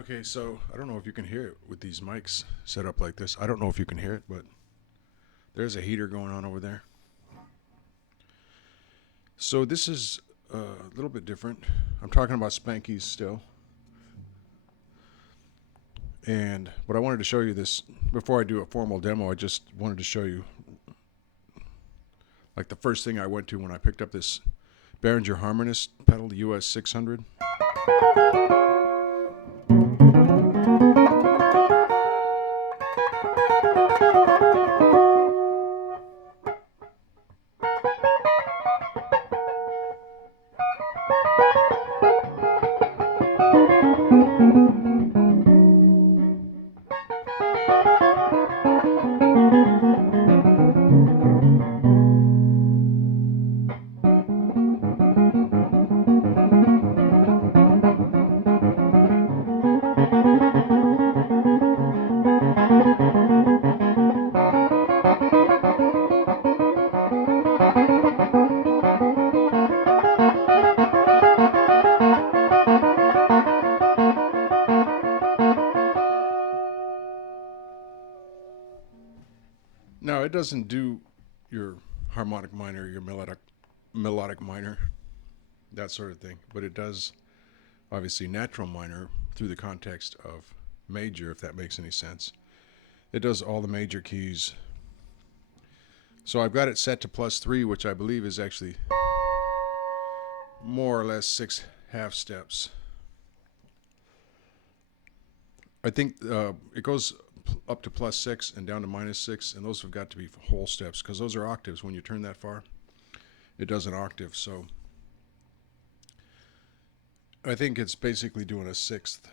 Okay, so I don't know if you can hear it with these mics set up like this. I don't know if you can hear it, but there's a heater going on over there. So this is a little bit different. I'm talking about spankies still. And what I wanted to show you this, before I do a formal demo, I just wanted to show you like the first thing I went to when I picked up this Behringer Harmonist pedal, the US 600. Now, it doesn't do your harmonic minor, your melodic minor, that sort of thing, but it does obviously natural minor through the context of major, if that makes any sense. It does all the major keys. So I've got it set to +3, which I believe is actually more or less 6 half steps. I think it goes up to +6 and down to -6, and those have got to be whole steps because those are octaves. When you turn that far, it does an octave. So I think it's basically doing a sixth.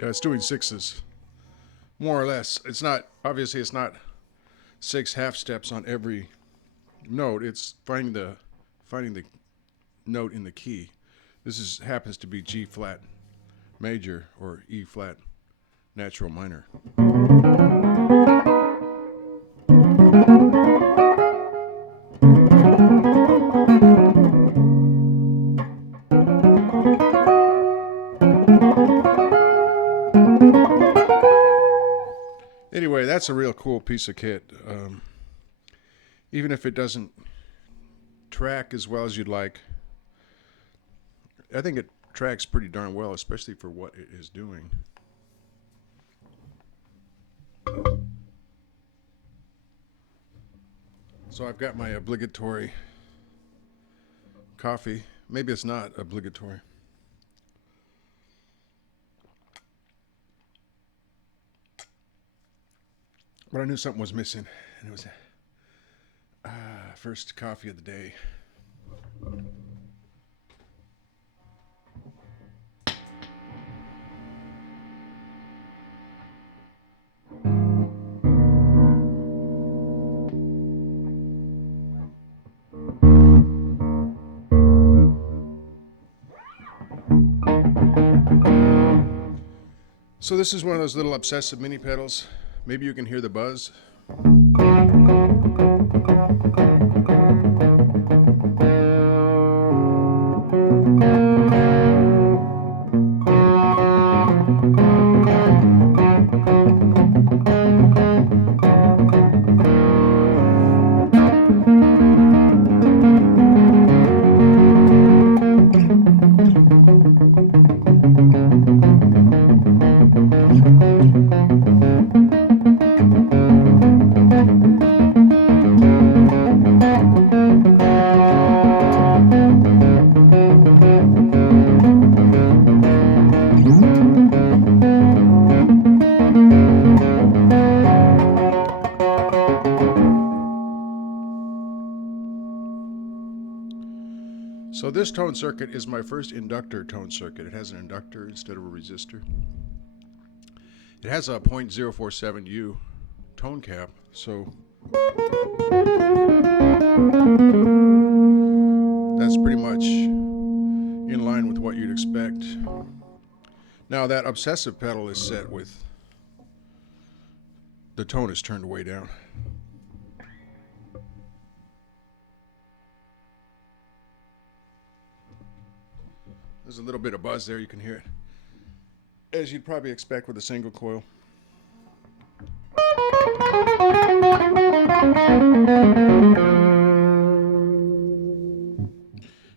Yeah, it's doing sixes, more or less. It's not, obviously it's not 6 half steps on every note. It's finding the note in the key. This happens to be G flat major or E flat natural minor. Anyway, that's a real cool piece of kit. Even if it doesn't track as well as you'd like, I think it tracks pretty darn well, especially for what it is doing. So I've got my obligatory coffee. Maybe it's not obligatory. But I knew something was missing, and it was first coffee of the day. So this is one of those little obsessive mini pedals. Maybe you can hear the buzz. So this tone circuit is my first inductor tone circuit. It has an inductor instead of a resistor. It has a 0.047U tone cap, so that's pretty much in line with what you'd expect. Now that obsessive pedal is set with the tone is turned way down. There's a little bit of buzz there, you can hear it, as you'd probably expect with a single coil.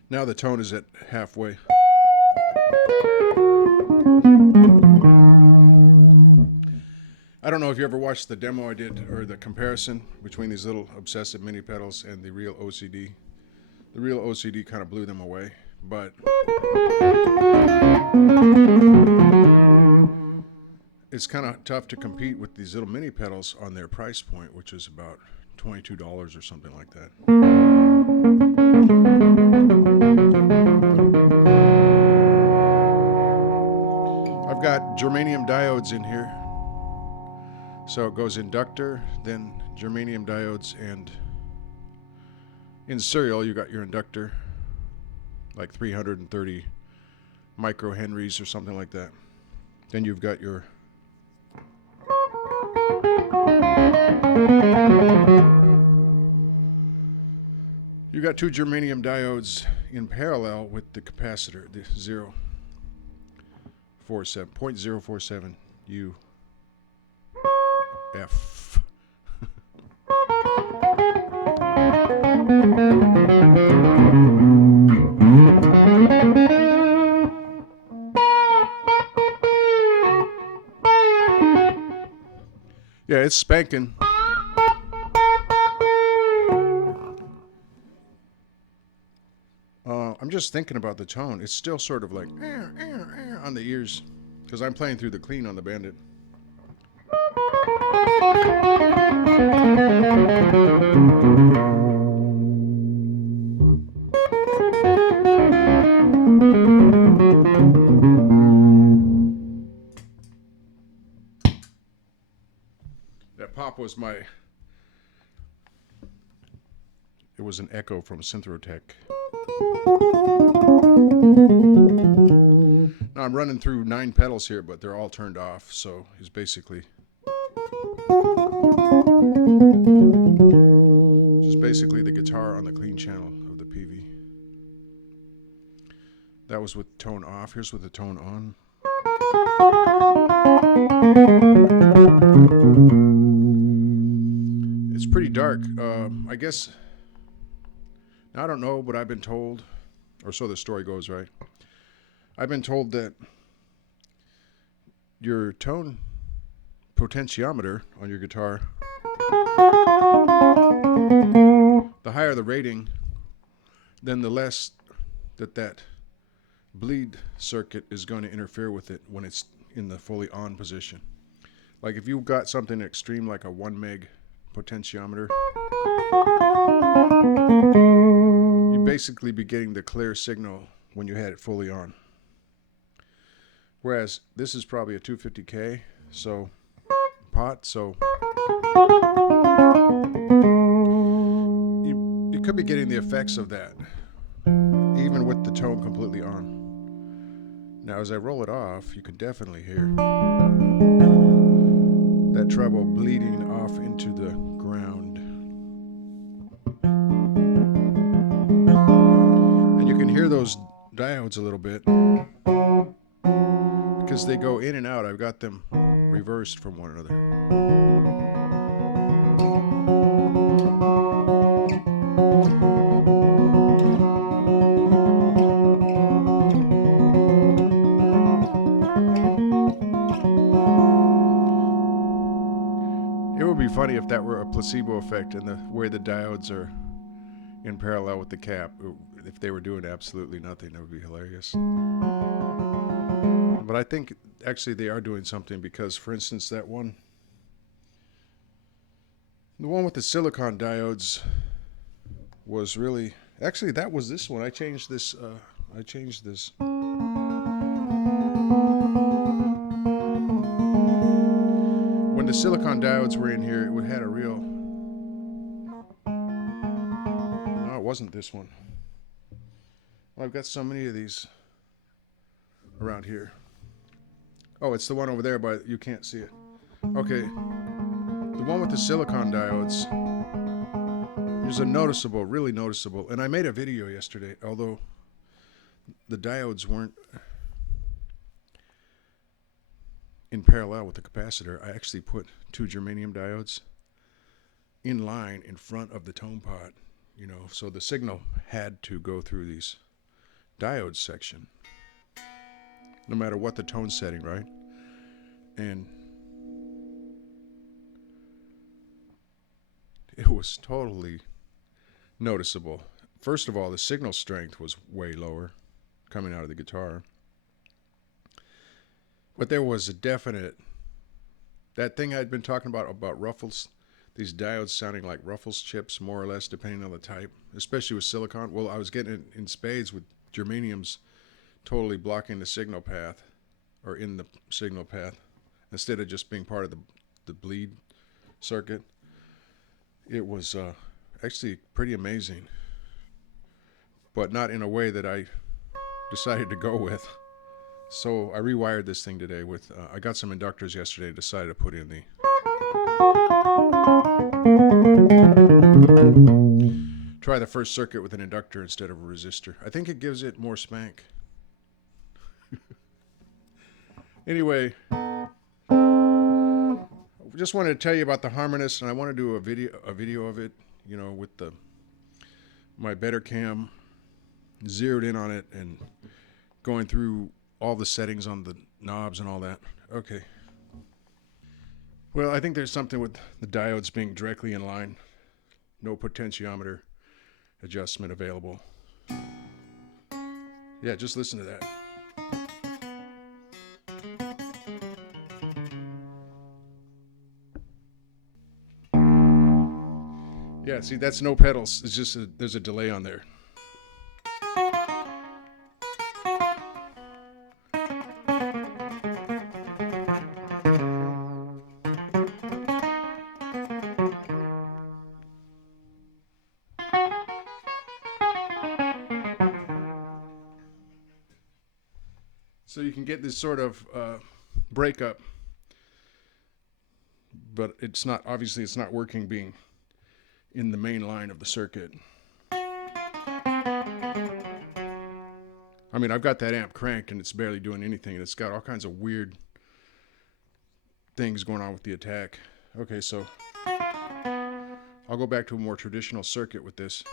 Now the tone is at halfway. I don't know if you ever watched the demo I did, or the comparison between these little obsessive mini pedals and the real OCD. The real OCD kind of blew them away, but it's kind of tough to compete with these little mini pedals on their price point, which is about $22 or something like that. I've got germanium diodes in here. So it goes inductor, then germanium diodes, and in serial you got your inductor, like 330 microhenries or something like that. Then you've got your two germanium diodes in parallel with the capacitor, the 0.047 U F. Yeah, it's spanking. I'm just thinking about the tone. It's still sort of like on the ears, because I'm playing through the clean on the Bandit. That pop was it was an echo from Synthrotech. Now I'm running through 9 pedals here, but they're all turned off, so it's basically the guitar on the clean channel of the PV. That was with tone off. Here's with the tone on. It's pretty dark. I guess, I don't know, but I've been told, or so the story goes, right? I've been told that your tone potentiometer on your guitar, the higher the rating, then the less that bleed circuit is going to interfere with it when it's in the fully on position. Like if you've got something extreme like a 1 meg potentiometer, you'd basically be getting the clear signal when you had it fully on. Whereas this is probably a 250K pot, so you could be getting the effects of that even with the tone completely on. Now as I roll it off, you can definitely hear that treble bleeding off into the ground. And you can hear those diodes a little bit because they go in and out. I've got them reversed from one another. It would be funny if that were a placebo effect and the way the diodes are in parallel with the cap. If they were doing absolutely nothing, that would be hilarious. But I think actually they are doing something, because for instance the one with the silicon diodes was really Actually, that was this one. I changed this. When the silicon diodes were in here, it had a real... No, it wasn't this one. Well, I've got so many of these around here. Oh, it's the one over there, but you can't see it. Okay. The one with the silicon diodes is a noticeable, really noticeable. And I made a video yesterday, although the diodes weren't in parallel with the capacitor. I actually put 2 germanium diodes in line in front of the tone pot, you know, so the signal had to go through these diodes section, no matter what the tone setting, right? And it was totally noticeable. First of all, the signal strength was way lower coming out of the guitar. But there was a definite, that thing I'd been talking about ruffles, these diodes sounding like Ruffles chips, more or less, depending on the type, especially with silicon. Well, I was getting it in spades with germaniums totally blocking the signal path, or in the signal path, instead of just being part of the bleed circuit. It was actually pretty amazing, but not in a way that I decided to go with. So I rewired this thing today with, I got some inductors yesterday, decided to put in the... Try the first circuit with an inductor instead of a resistor. I think it gives it more spank. Anyway, just wanted to tell you about the harmonist, and I want to do a video of it, you know, with my better cam zeroed in on it and going through all the settings on the knobs and all that. Okay. Well, I think there's something with the diodes being directly in line. No potentiometer adjustment available. Yeah, just listen to that. Yeah, see, that's no pedals. It's just there's a delay on there. So you can get this sort of breakup, but it's not, obviously it's not working being in the main line of the circuit. I mean, I've got that amp cranked and it's barely doing anything. It's got all kinds of weird things going on with the attack. Okay, so I'll go back to a more traditional circuit with this.